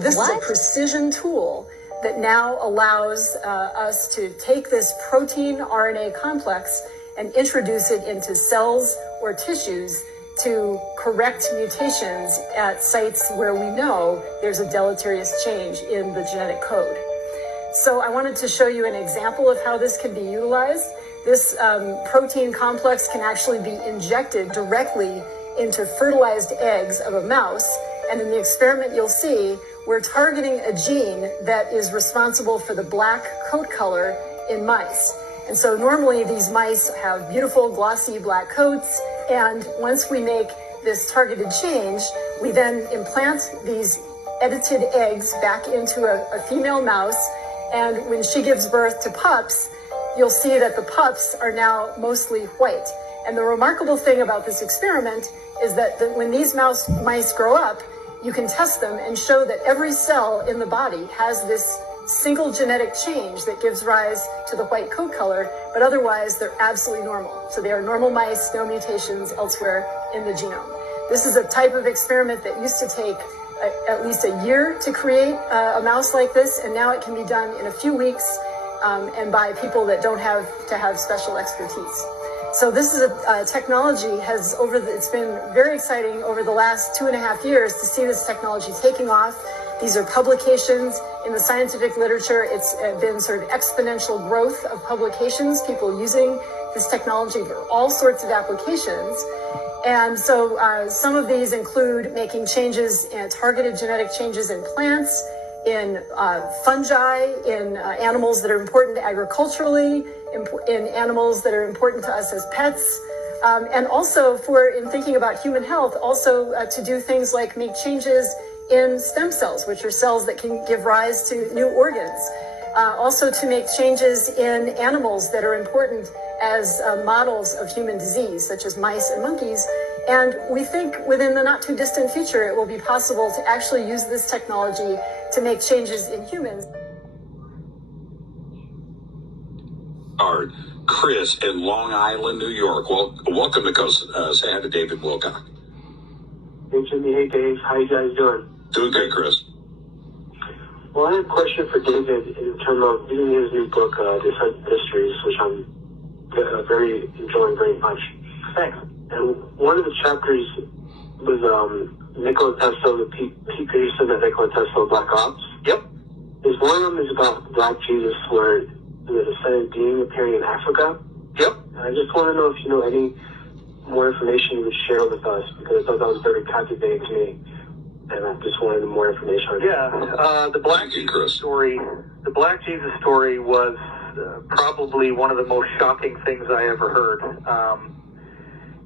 this is a precision tool that now allows us to take this protein RNA complex and introduce it into cells or tissues to correct mutations at sites where we know there's a deleterious change in the genetic code. So I wanted to show you an example of how this can be utilized. This protein complex can actually be injected directly into fertilized eggs of a mouse. And in the experiment, you'll see we're targeting a gene that is responsible for the black coat color in mice. And so normally these mice have beautiful glossy black coats. And once we make this targeted change, we then implant these edited eggs back into a female mouse. And when she gives birth to pups, you'll see that the pups are now mostly white. And the remarkable thing about this experiment is that when these mice grow up, you can test them and show that every cell in the body has this single genetic change that gives rise to the white coat color, but otherwise they're absolutely normal. So they are normal mice, no mutations elsewhere in the genome. This is a type of experiment that used to take at least a year to create a mouse like this, and now it can be done in a few weeks and by people that don't have to have special expertise. So this is a technology it's been very exciting over the last 2.5 years to see this technology taking off. These are publications in the scientific literature. It's been sort of exponential growth of publications, people using this technology for all sorts of applications. And so some of these include making changes, targeted genetic changes in plants, in fungi, in animals that are important agriculturally, in animals that are important to us as pets, and also in thinking about human health, also to do things like make changes in stem cells, which are cells that can give rise to new organs. Also to make changes in animals that are important as models of human disease, such as mice and monkeys. And we think within the not too distant future, it will be possible to actually use this technology to make changes in humans. Chris in Long Island, New York. Well, welcome to say hi to David Wilcock. Hey, Jimmy. Hey, Dave. How you guys doing? Doing good, Chris. Well, I have a question for David in terms of reading his new book, Descent Mysteries, which I'm very enjoying very much. Thanks. And one of the chapters was Nikola Tesla, the Pete Peterson and Nikola Tesla Black Ops. Yep. There's one of them is about Black Jesus, where there's a ascended being appearing in Africa. Yep. And I just want to know if you know any more information you would share with us, because I thought that was very captivating to me. And I just wanted more information on it. Yeah, the Black Jesus story was probably one of the most shocking things I ever heard.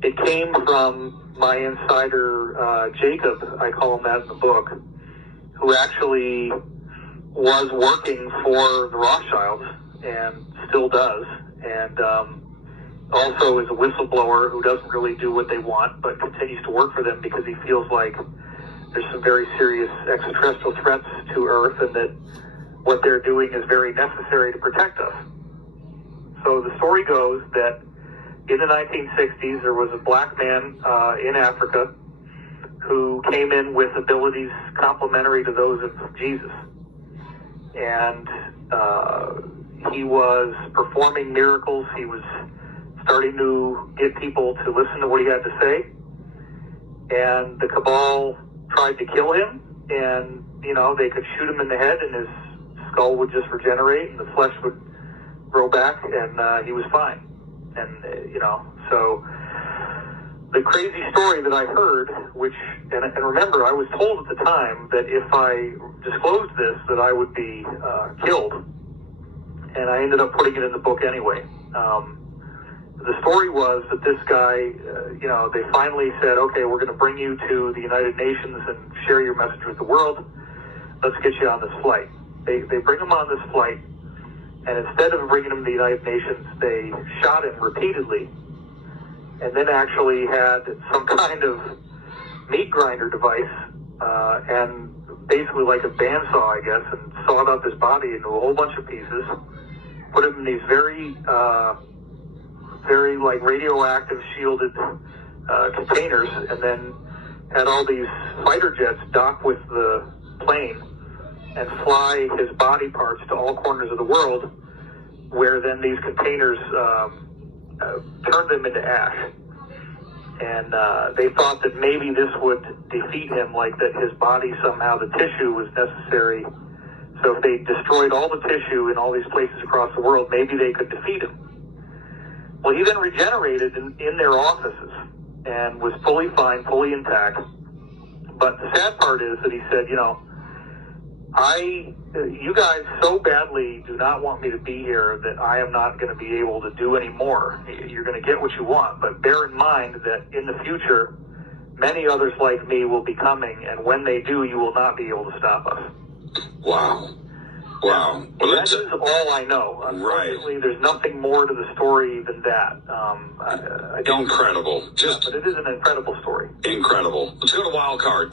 It came from my insider, Jacob, I call him that in the book, who actually was working for the Rothschilds and still does, and also is a whistleblower who doesn't really do what they want, but continues to work for them because he feels like there's some very serious extraterrestrial threats to Earth and that what they're doing is very necessary to protect us. So the story goes that in the 1960s, there was a black man in Africa who came in with abilities complementary to those of Jesus. And he was performing miracles. He was starting to get people to listen to what he had to say. And the cabal tried to kill him, and they could shoot him in the head and his skull would just regenerate and the flesh would grow back, and he was fine. And so the crazy story that I heard, and remember, I was told at the time that if I disclosed this, that I would be killed, and I ended up putting it in the book anyway. The story was that this guy, they finally said, okay, we're going to bring you to the United Nations and share your message with the world. Let's get you on this flight. They bring him on this flight, and instead of bringing him to the United Nations, they shot him repeatedly, and then actually had some kind of meat grinder device, and basically like a bandsaw, I guess, and sawed up his body into a whole bunch of pieces, put him in these very like radioactive shielded containers, and then had all these fighter jets dock with the plane and fly his body parts to all corners of the world, where then these containers turned them into ash. And they thought that maybe this would defeat him, like that his body somehow, the tissue was necessary. So if they destroyed all the tissue in all these places across the world, maybe they could defeat him. Well, he then regenerated in their offices and was fully fine, fully intact. But the sad part is that he said, you know, you guys so badly do not want me to be here that I am not going to be able to do any more. You're going to get what you want, but bear in mind that in the future, many others like me will be coming, and when they do, you will not be able to stop us. Wow. Wow. Well, that is all I know. Unfortunately, there's nothing more to the story than that. Incredible. But it is an incredible story. Incredible. Let's go to wild card.